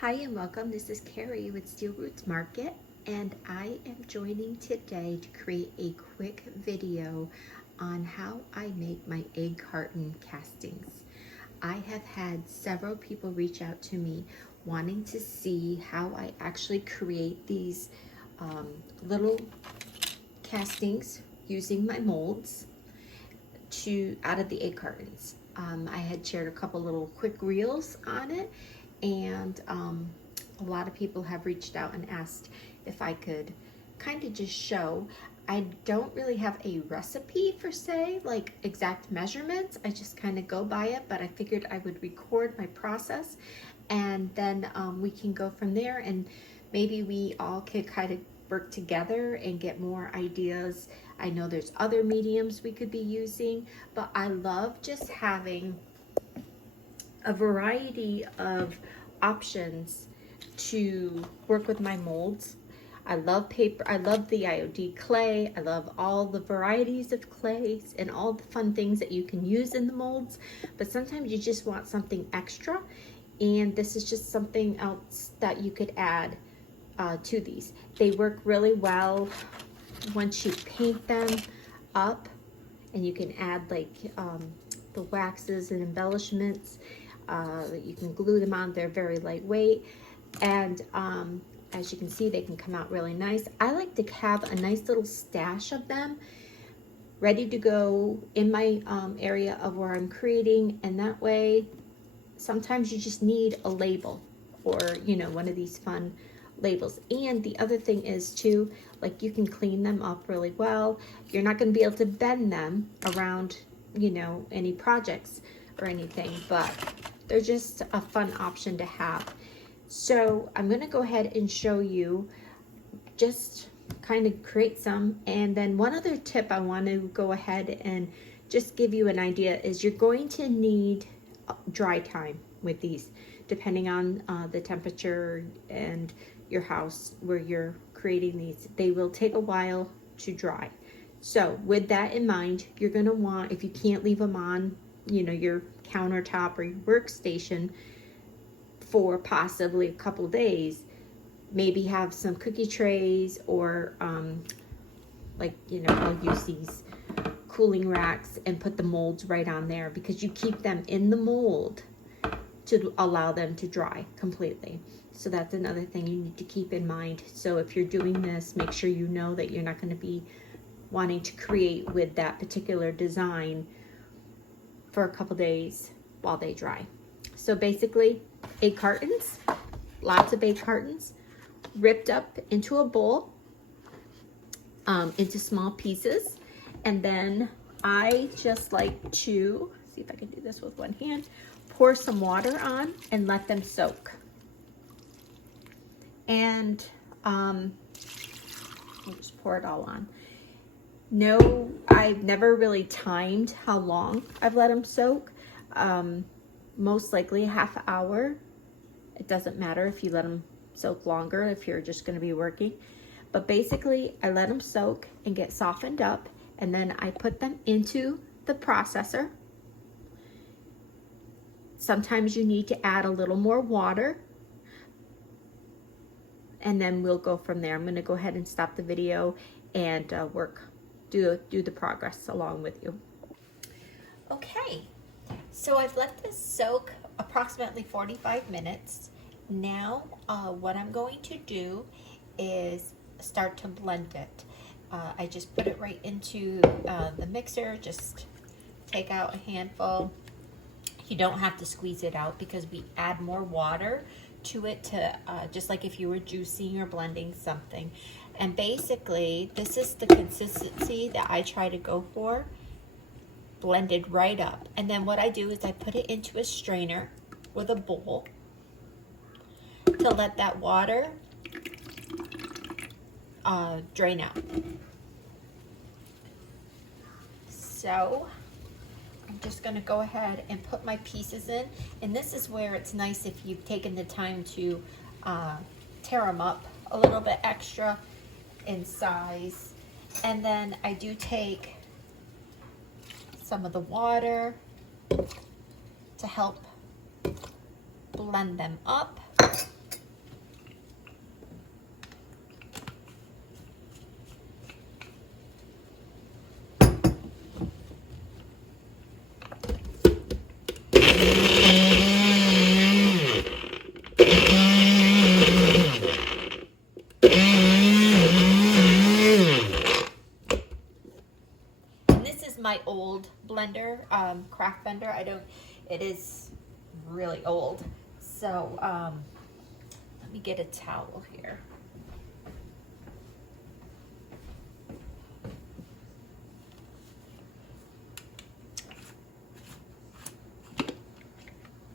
Hi and welcome. This is Carrie with Steel Roots Market, and I am joining today to create a quick video on how I make my egg carton castings. I have had several people reach out to me wanting to see how I actually create these little castings using my molds out of the egg cartons. I had shared a couple little quick reels on it, and a lot of people have reached out and asked if I could kind of just show. I don't really have a recipe per se, like exact measurements. I just kind of go by it, but I figured I would record my process, and then we can go from there, and maybe we all could kind of work together and get more ideas. I know there's other mediums we could be using, but I love just having a variety of options to work with my molds. I love paper, I love the IOD clay, I love all the varieties of clays and all the fun things that you can use in the molds, but sometimes you just want something extra, and this is just something else that you could add to these. They work really well once you paint them up, and you can add like the waxes and embellishments. You can glue them on. They're very lightweight, and as you can see, they can come out really nice. I like to have a nice little stash of them ready to go in my area of where I'm creating, and that way sometimes you just need a label, or one of these fun labels. And the other thing is too, like, you can clean them up really well. You're not going to be able to bend them around any projects or anything, but they're just a fun option to have. So I'm going to go ahead and show you, just kind of create some. And then one other tip I want to go ahead and just give you an idea is you're going to need dry time with these, depending on the temperature and your house where you're creating these. They will take a while to dry. So with that in mind, you're going to want, if you can't leave them on your countertop or your workstation for possibly a couple days, maybe have some cookie trays, or I'll use these cooling racks and put the molds right on there, because you keep them in the mold to allow them to dry completely. So that's another thing you need to keep in mind. So if you're doing this, make sure you know that you're not going to be wanting to create with that particular design for a couple days while they dry. So basically, egg cartons, lots of egg cartons, ripped up into a bowl, into small pieces. And then I just like to, see if I can do this with one hand, pour some water on and let them soak. And I'll just pour it all on. No, I've never really timed how long I've let them soak. Most likely a half hour. It doesn't matter if you let them soak longer, if you're just going to be working. But basically, I let them soak and get softened up, and then I put them into the processor. Sometimes you need to add a little more water, and then we'll go from there. I'm going to go ahead and stop the video and do the progress along with you. Okay, so I've let this soak approximately 45 minutes. Now what I'm going to do is start to blend it. I just put it right into the mixer, just take out a handful. You don't have to squeeze it out, because we add more water to it, to just like if you were juicing or blending something. And basically, this is the consistency that I try to go for, blended right up. And then what I do is I put it into a strainer with a bowl to let that water drain out. So I'm just going to go ahead and put my pieces in. And this is where it's nice if you've taken the time to tear them up a little bit extra in size. And then I do take some of the water to help blend them up. bender, craft bender. It is really old. So let me get a towel here.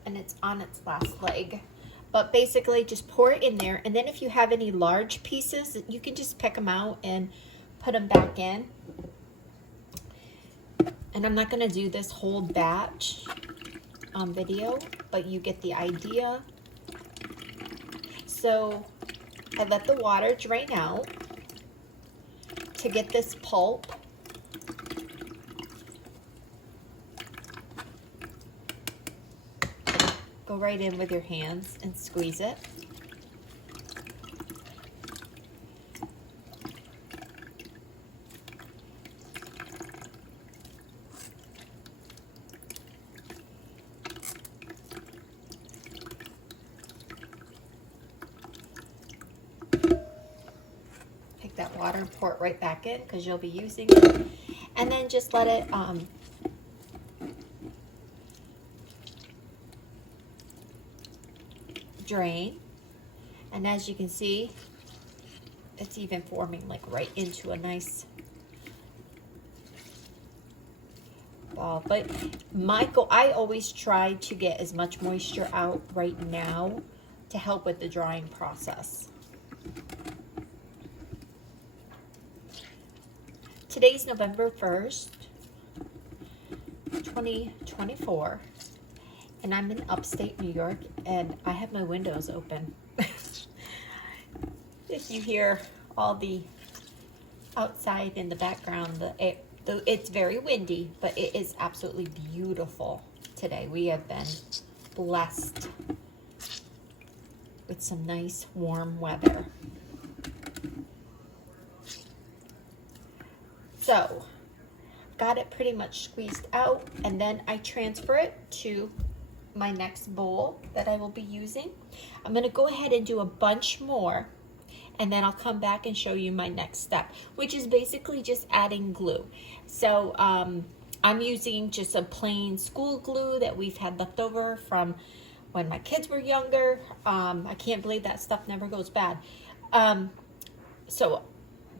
And it's on its last leg. But basically just pour it in there, and then if you have any large pieces, you can just pick them out and put them back in. And I'm not going to do this whole batch video, but you get the idea. So I let the water drain out to get this pulp. Go right in with your hands and squeeze it. Take that water and pour it right back in because you'll be using it. And then just let it drain, and as you can see, it's even forming like right into a nice ball. But I always try to get as much moisture out right now to help with the drying process. Today's November 1st, 2024. And I'm in upstate New York, and I have my windows open. If you hear all the outside in the background, it's very windy, but it is absolutely beautiful today. We have been blessed with some nice warm weather. So, got it pretty much squeezed out, and then I transfer it to my next bowl that I will be using. I'm going to go ahead and do a bunch more, and then I'll come back and show you my next step, which is basically just adding glue. So I'm using just a plain school glue that we've had left over from when my kids were younger. I can't believe that stuff never goes bad. So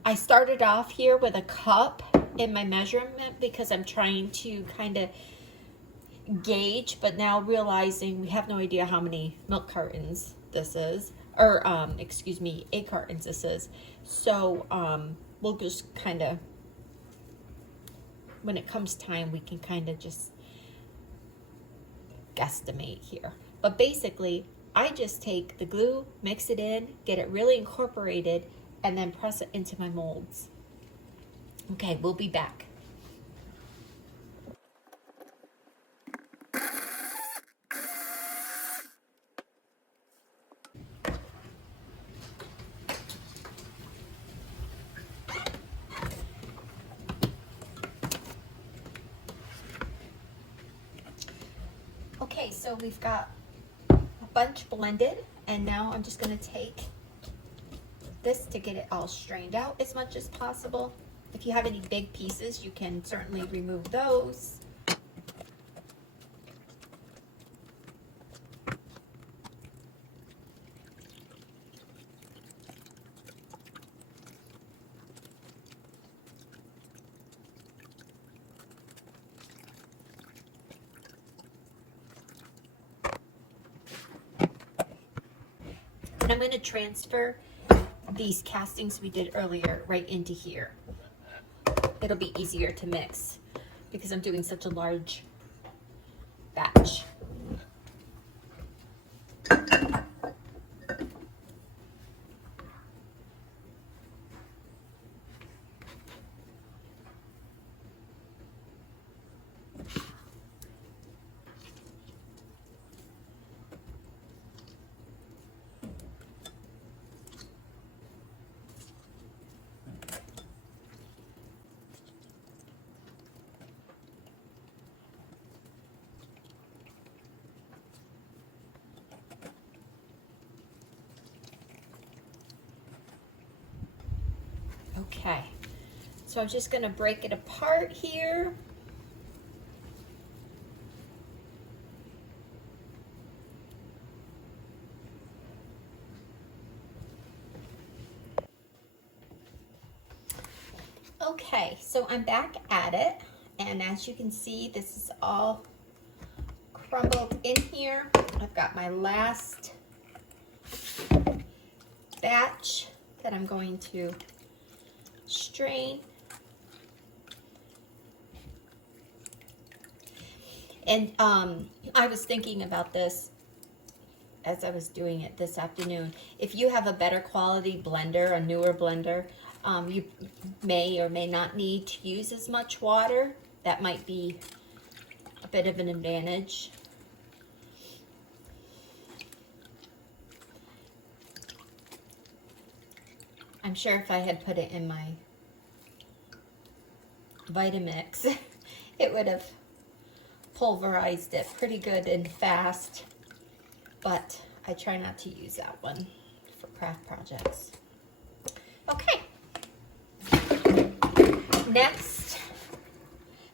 I started off here with a cup in my measurement because I'm trying to kind of gauge, but now realizing we have no idea how many milk cartons this is, or excuse me, egg cartons this is. So we'll just kind of, when it comes time, we can kind of just guesstimate here. But basically, I just take the glue, mix it in, get it really incorporated, and then press it into my molds. Okay, we'll be back. Okay, so we've got a bunch blended, and now I'm just going to take this to get it all strained out as much as possible. If you have any big pieces, you can certainly remove those. And I'm going to transfer these castings we did earlier right into here. It'll be easier to mix because I'm doing such a large batch. Okay, so I'm just going to break it apart here. Okay, so I'm back at it, and as you can see, this is all crumbled in here. I've got my last batch that I'm going to strain. And I was thinking about this as I was doing it this afternoon. If you have a better quality blender, a newer blender, you may or may not need to use as much water. That might be a bit of an advantage. I'm sure if I had put it in my Vitamix, it would have pulverized it pretty good and fast, but I try not to use that one for craft projects. Okay, next,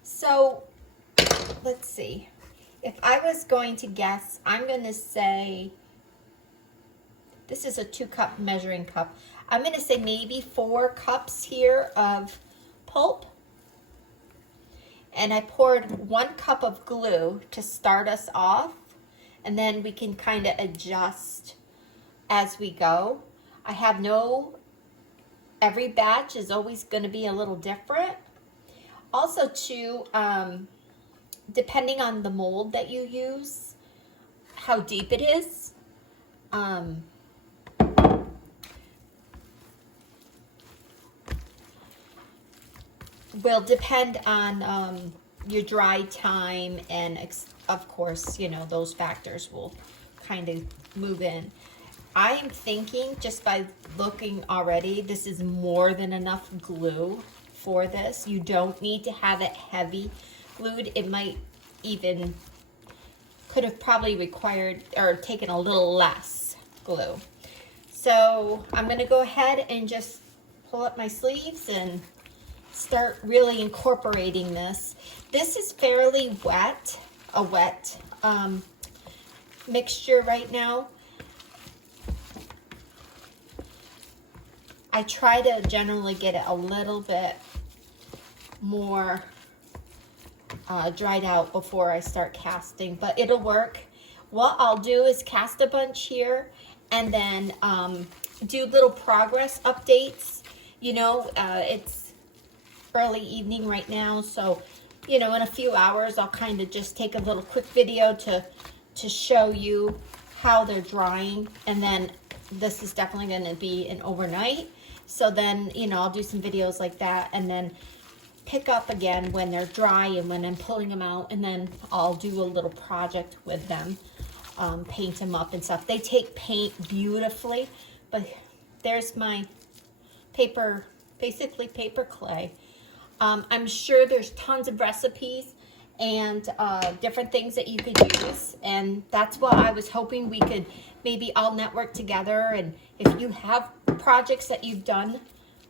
so let's see, if I was going to guess, I'm going to say, this is a 2-cup measuring cup. I'm going to say maybe 4 cups here of pulp. And I poured 1 cup of glue to start us off. And then we can kind of adjust as we go. I have every batch is always going to be a little different. Also too, depending on the mold that you use, how deep it is, will depend on your dry time, and of course, you know, those factors will kind of move in. I am thinking, just by looking already, this is more than enough glue for this. You don't need to have it heavy glued. It might even, could have probably required or taken a little less glue. So I'm going to go ahead and just pull up my sleeves and start really incorporating this. This is fairly wet, a wet mixture right now. I try to generally get it a little bit more dried out before I start casting, but it'll work. What I'll do is cast a bunch here and then do little progress updates. You know, it's early evening right now, so you know, in a few hours I'll kind of just take a little quick video to show you how they're drying, and then this is definitely going to be an overnight. So then, you know, I'll do some videos like that and then pick up again when they're dry and when I'm pulling them out, and then I'll do a little project with them, paint them up and stuff. They take paint beautifully, but there's my paper, basically paper clay. I'm sure there's tons of recipes and different things that you could use, and that's what I was hoping we could maybe all network together. And if you have projects that you've done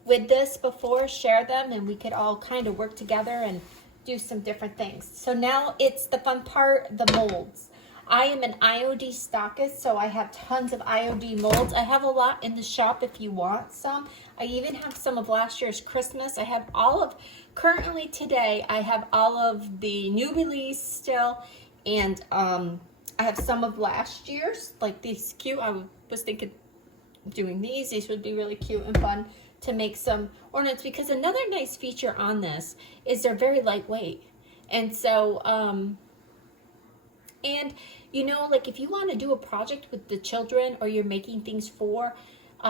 with this before, share them and we could all kind of work together and do some different things. So now it's the fun part, the molds. I am an IOD stockist, so I have tons of IOD molds. I have a lot in the shop if you want some. I even have some of last year's Christmas. I have all of, currently today, I have all of the new release still, and I have some of last year's, like these cute. I was thinking doing these. These would be really cute and fun to make some ornaments, because another nice feature on this is they're very lightweight. And so, and you know, like if you want to do a project with the children, or you're making things for,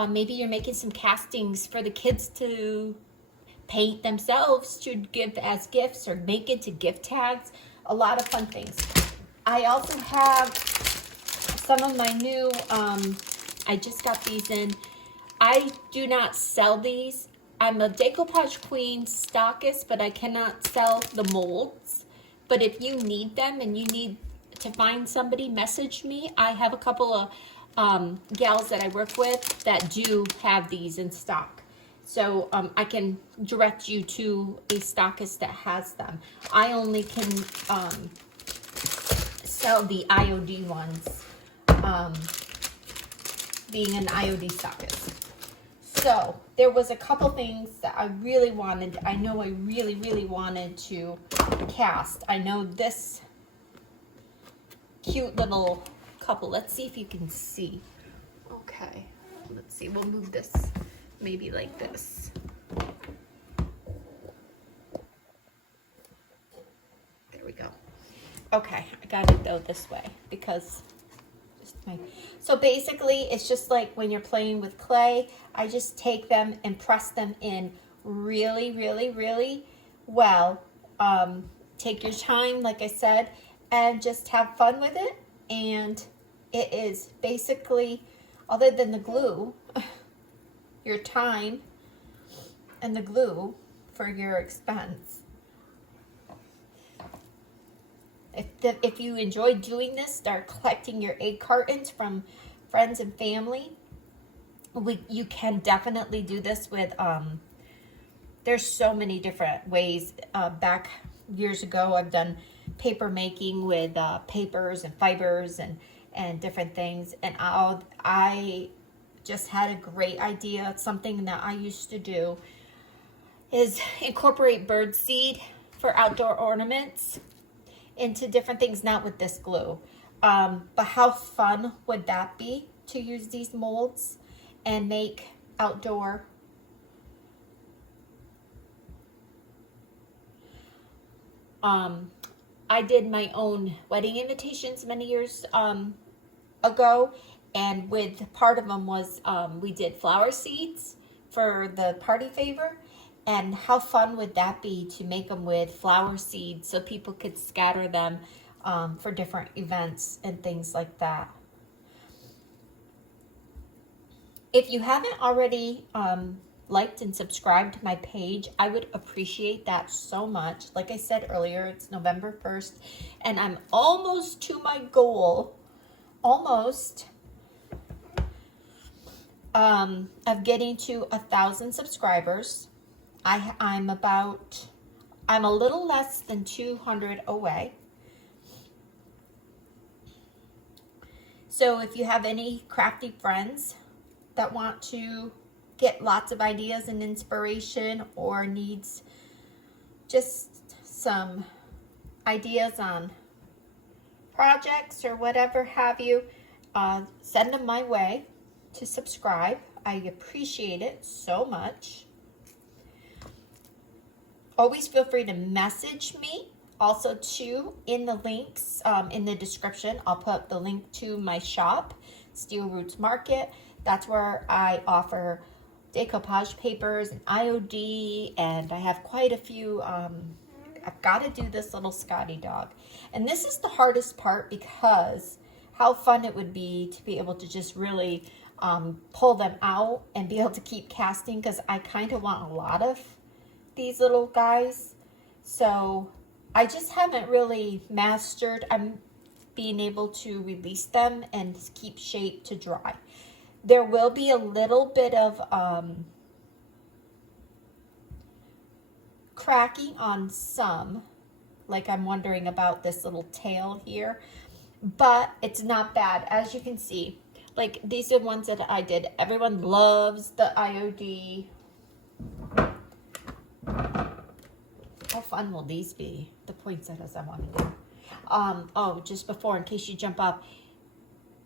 maybe you're making some castings for the kids to paint themselves to give as gifts, or make into gift tags, a lot of fun things. I also have some of my new, I just got these in. I do not sell these. I'm a decoupage queen stockist, but I cannot sell the molds. But if you need them and you need to find somebody, message me. I have a couple of gals that I work with that do have these in stock. So I can direct you to a stockist that has them. I only can sell the IOD ones, being an IOD stockist. So there was a couple things that I really wanted. I know I really, really wanted to cast. I know this cute little couple. Let's see if you can see. Okay, let's see. We'll move this maybe like this. There we go. Okay, I got it though this way because so basically it's just like when you're playing with clay. I just take them and press them in really, really, really well. Take your time, like I said, and just have fun with it. And it is basically, other than the glue, your time and the glue for your expense. If you enjoy doing this, start collecting your egg cartons from friends and family. You can definitely do this with, there's so many different ways. Back years ago, I've done paper making with papers and fibers and different things. And I just had a great idea. Something that I used to do is incorporate bird seed for outdoor ornaments into different things, not with this glue. But how fun would that be to use these molds and make outdoor I did my own wedding invitations many years ago, and with part of them was we did flower seeds for the party favor. And how fun would that be to make them with flower seeds so people could scatter them for different events and things like that. If you haven't already liked and subscribed to my page, I would appreciate that so much. Like I said earlier, it's November 1st, and I'm almost to my goal, almost, of getting to 1,000 subscribers. I'm a little less than 200 away. So if you have any crafty friends that want to get lots of ideas and inspiration, or needs just some ideas on projects or whatever have you, send them my way to subscribe. I appreciate it so much. Always feel free to message me. Also, too, in the links in the description, I'll put the link to my shop, Steel Roots Market. That's where I offer decoupage papers and IOD, and I have quite a few. I've got to do this little Scotty dog. And this is the hardest part, because how fun it would be to be able to just really pull them out and be able to keep casting, because I kind of want a lot of these little guys. So I just haven't really mastered being able to release them and keep shape to dry. There will be a little bit of cracking on some, like I'm wondering about this little tail here, but it's not bad. As you can see, like these are ones that I did. Everyone loves the IOD. How fun will these be? The poinsettias I want to do. Oh, just before, in case you jump up,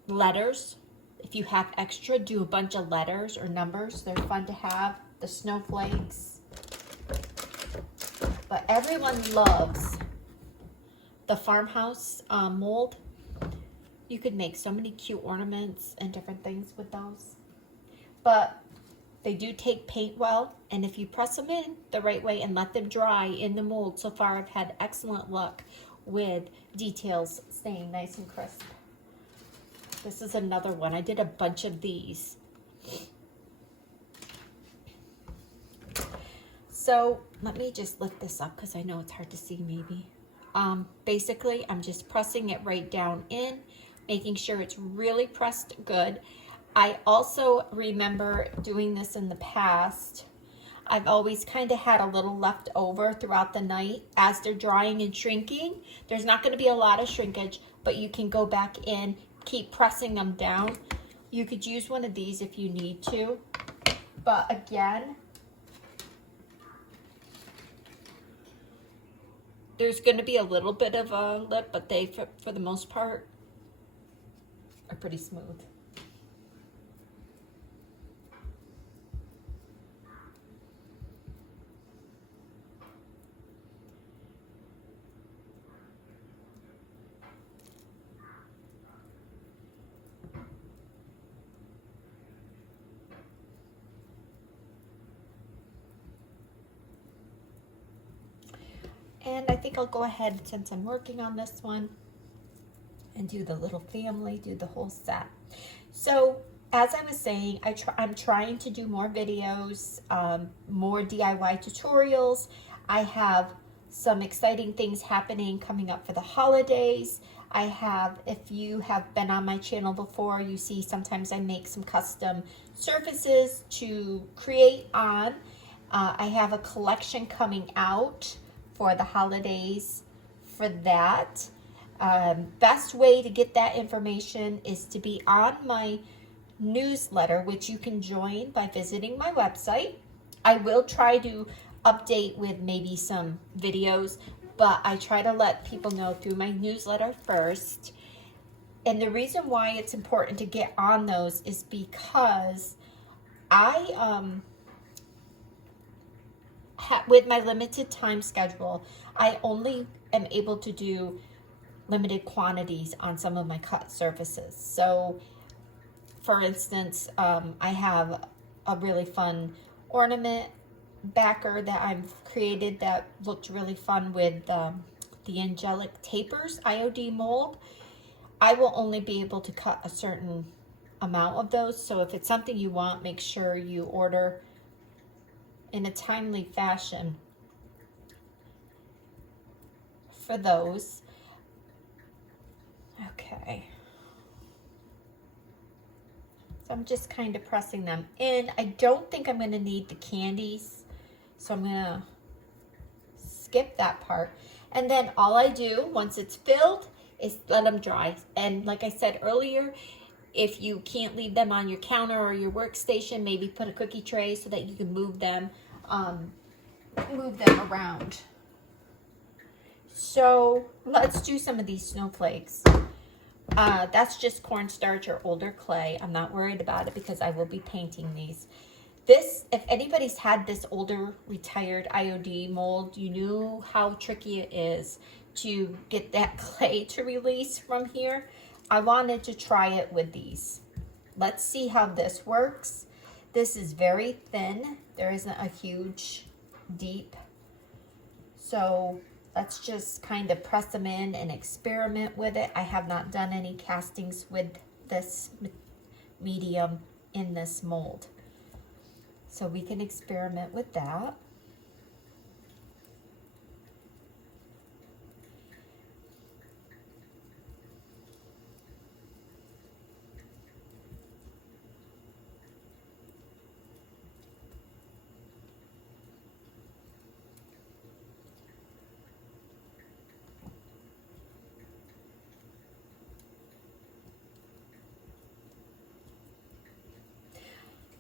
letters. If you have extra, do a bunch of letters or numbers. They're fun to have. The snowflakes. But everyone loves the farmhouse mold. You could make so many cute ornaments and different things with those. But they do take paint well, and if you press them in the right way and let them dry in the mold, so far I've had excellent luck with details staying nice and crisp. This is another one. I did a bunch of these. So let me just lift this up because I know it's hard to see maybe. Basically, I'm just pressing it right down in, making sure it's really pressed good. I also remember doing this in the past. I've always kind of had a little left over throughout the night as they're drying and shrinking. There's not going to be a lot of shrinkage, but you can go back in, keep pressing them down. You could use one of these if you need to. But again, there's going to be a little bit of a lip, but they, for the most part, are pretty smooth. And I think I'll go ahead, since I'm working on this one, and do the little family, do the whole set. So as I was saying, I'm trying to do more videos, more DIY tutorials. I have some exciting things happening coming up for the holidays. I have, if you have been on my channel before, you see sometimes I make some custom surfaces to create on. I have a collection coming out for the holidays for that. Best way to get that information is to be on my newsletter, which you can join by visiting my website. I will try to update with maybe some videos, but I try to let people know through my newsletter first. And the reason why it's important to get on those is because with my limited time schedule, I only am able to do limited quantities on some of my cut surfaces. So for instance, I have a really fun ornament backer that I've created that looked really fun with the angelic tapers IOD mold. I will only be able to cut a certain amount of those, so if it's something you want, make sure you order in a timely fashion for those. Okay. So I'm just kind of pressing them in. I don't think I'm going to need the candies, so I'm going to skip that part. And then all I do once it's filled is let them dry. And like I said earlier, if you can't leave them on your counter or your workstation, maybe put a cookie tray so that you can move them around. So let's do some of these snowflakes. That's just cornstarch or older clay. I'm not worried about it because I will be painting these. This, if anybody's had this older retired IOD mold, you knew how tricky it is to get that clay to release from here. I wanted to try it with these. Let's see how this works. This is very thin. There isn't a huge deep. So let's just kind of press them in and experiment with it. I have not done any castings with this medium in this mold. So we can experiment with that.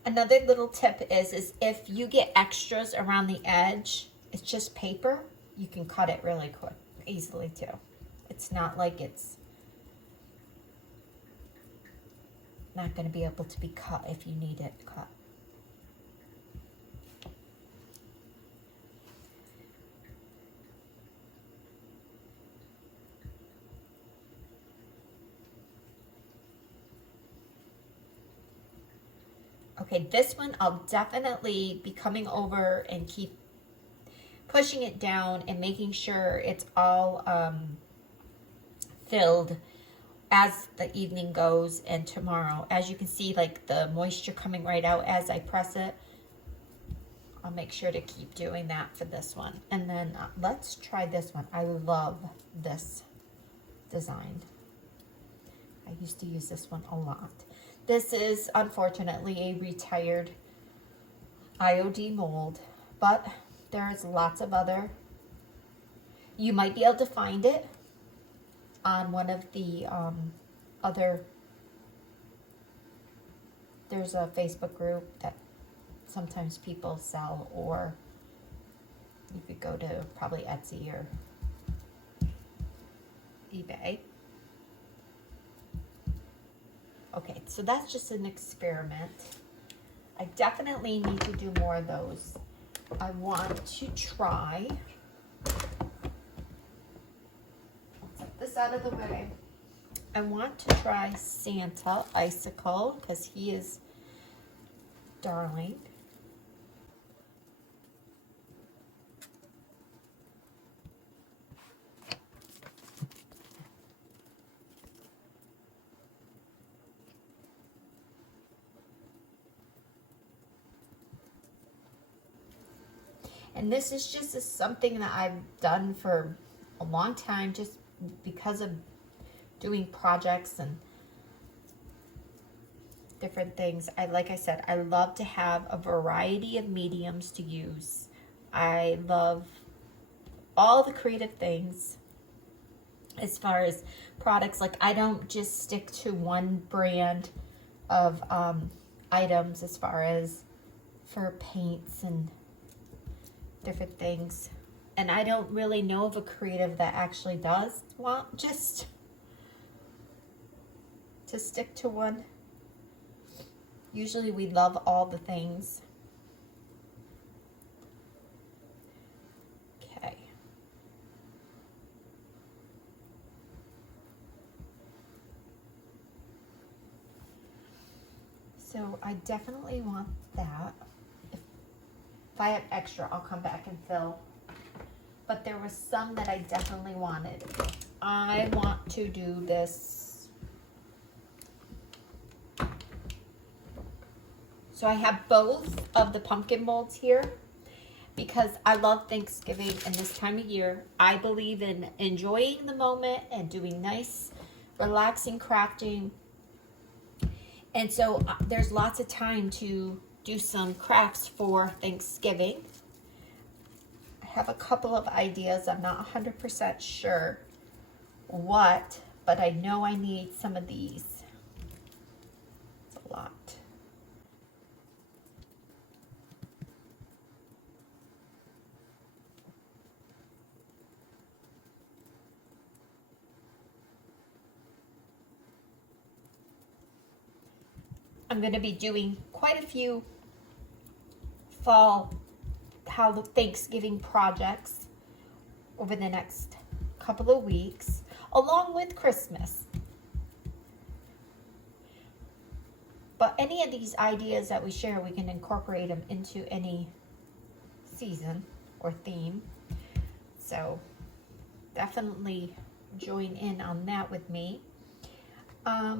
Another little tip is if you get extras around the edge, it's just paper, you can cut it really quick, easily too. It's not like it's not going to be able to be cut if you need it cut. Okay, this one I'll definitely be coming over and keep pushing it down and making sure it's all filled as the evening goes and tomorrow. As you can see, like the moisture coming right out as I press it. I'll make sure to keep doing that for this one. And then let's try this one. I love this design. I used to use this one a lot. This is unfortunately a retired IOD mold, but there's lots of other. You might be able to find it on one of the other, there's a Facebook group that's sometimes people sell, or you could go to probably Etsy or eBay. Okay, so that's just an experiment. I definitely need to do more of those. I want to try, set this out of the way. I want to try Santa Icicle because he is darling. And this is just something that I've done for a long time, just because of doing projects and different things. Like I said, I love to have a variety of mediums to use. I love all the creative things as far as products. Like, I don't just stick to one brand of items as far as for paints and different things. And I don't really know of a creative that actually does want just to stick to one. Usually we love all the things. Okay. So I definitely want that. If I have extra, I'll come back and fill. But there was some that I definitely wanted. I want to do this. So I have both of the pumpkin molds here because I love Thanksgiving and this time of year. I believe in enjoying the moment and doing nice, relaxing crafting. And so there's lots of time to do some crafts for Thanksgiving. I have a couple of ideas. I'm not 100% sure what, but I know I need some of these. It's a lot. I'm going to be doing quite a few fall Thanksgiving projects over the next couple of weeks, along with Christmas. But any of these ideas that we share, we can incorporate them into any season or theme. So definitely join in on that with me. I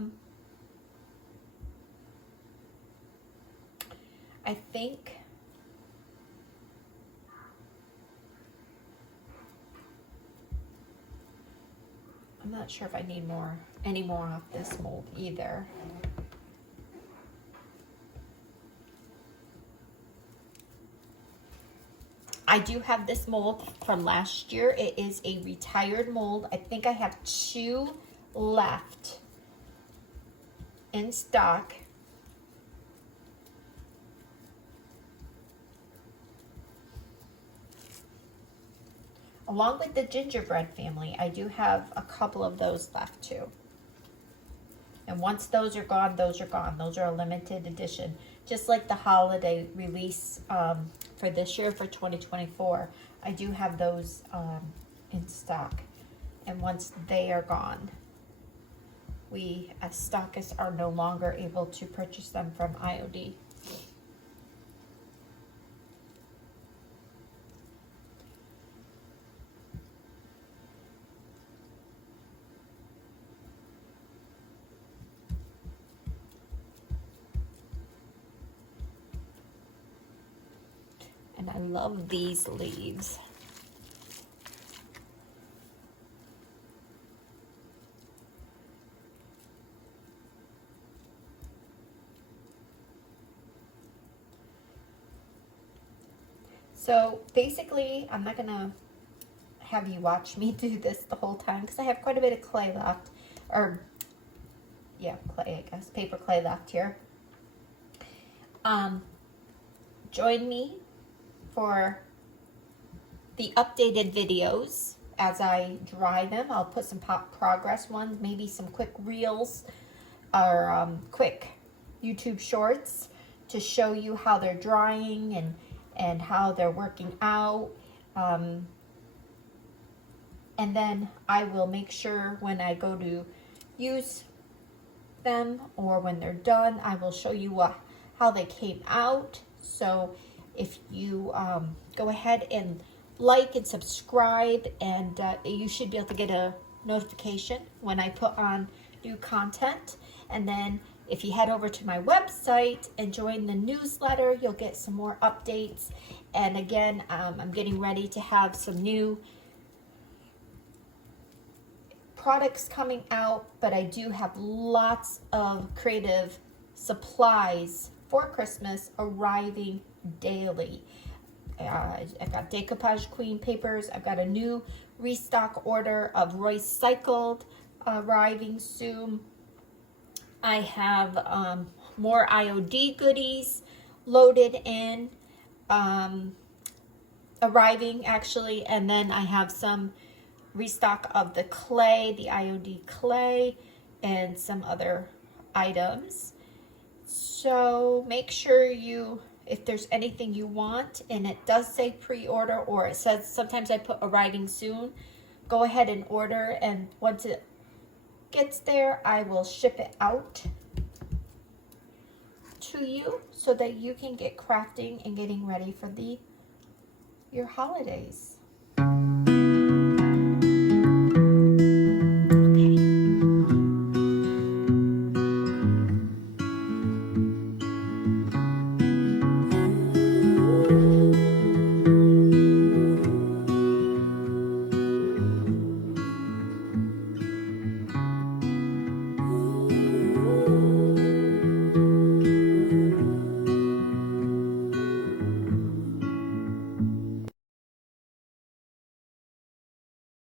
think I'm not sure if I need any more of this mold either. I do have this mold from last year. It is a retired mold. I think I have 2 left in stock. Along with the gingerbread family, I do have a couple of those left too. And once those are gone, those are gone. Those are a limited edition. Just like the holiday release for this year, for 2024, I do have those in stock. And once they are gone, we as stockists are no longer able to purchase them from IOD. And I love these leaves. So basically, I'm not gonna have you watch me do this the whole time because I have quite a bit of clay left, or yeah, clay, I guess, paper clay left here. join me for the updated videos as I dry them. I'll put some progress ones, maybe some quick reels or quick YouTube shorts to show you how they're drying and how they're working out. And then I will make sure when I go to use them or when they're done, I will show you how they came out. So if you go ahead and like and subscribe, and you should be able to get a notification when I put on new content. And then if you head over to my website and join the newsletter, you'll get some more updates. And again, I'm getting ready to have some new products coming out, but I do have lots of creative supplies for Christmas arriving daily. I've got decoupage queen papers. I've got a new restock order of recycled arriving soon. I have more IOD goodies loaded in, arriving actually, and then I have some restock of the clay, the IOD clay, and some other items. So make sure you, if there's anything you want and it does say pre-order, or it says, sometimes I put arriving soon, go ahead and order, and once it gets there, I will ship it out to you so that you can get crafting and getting ready for your holidays.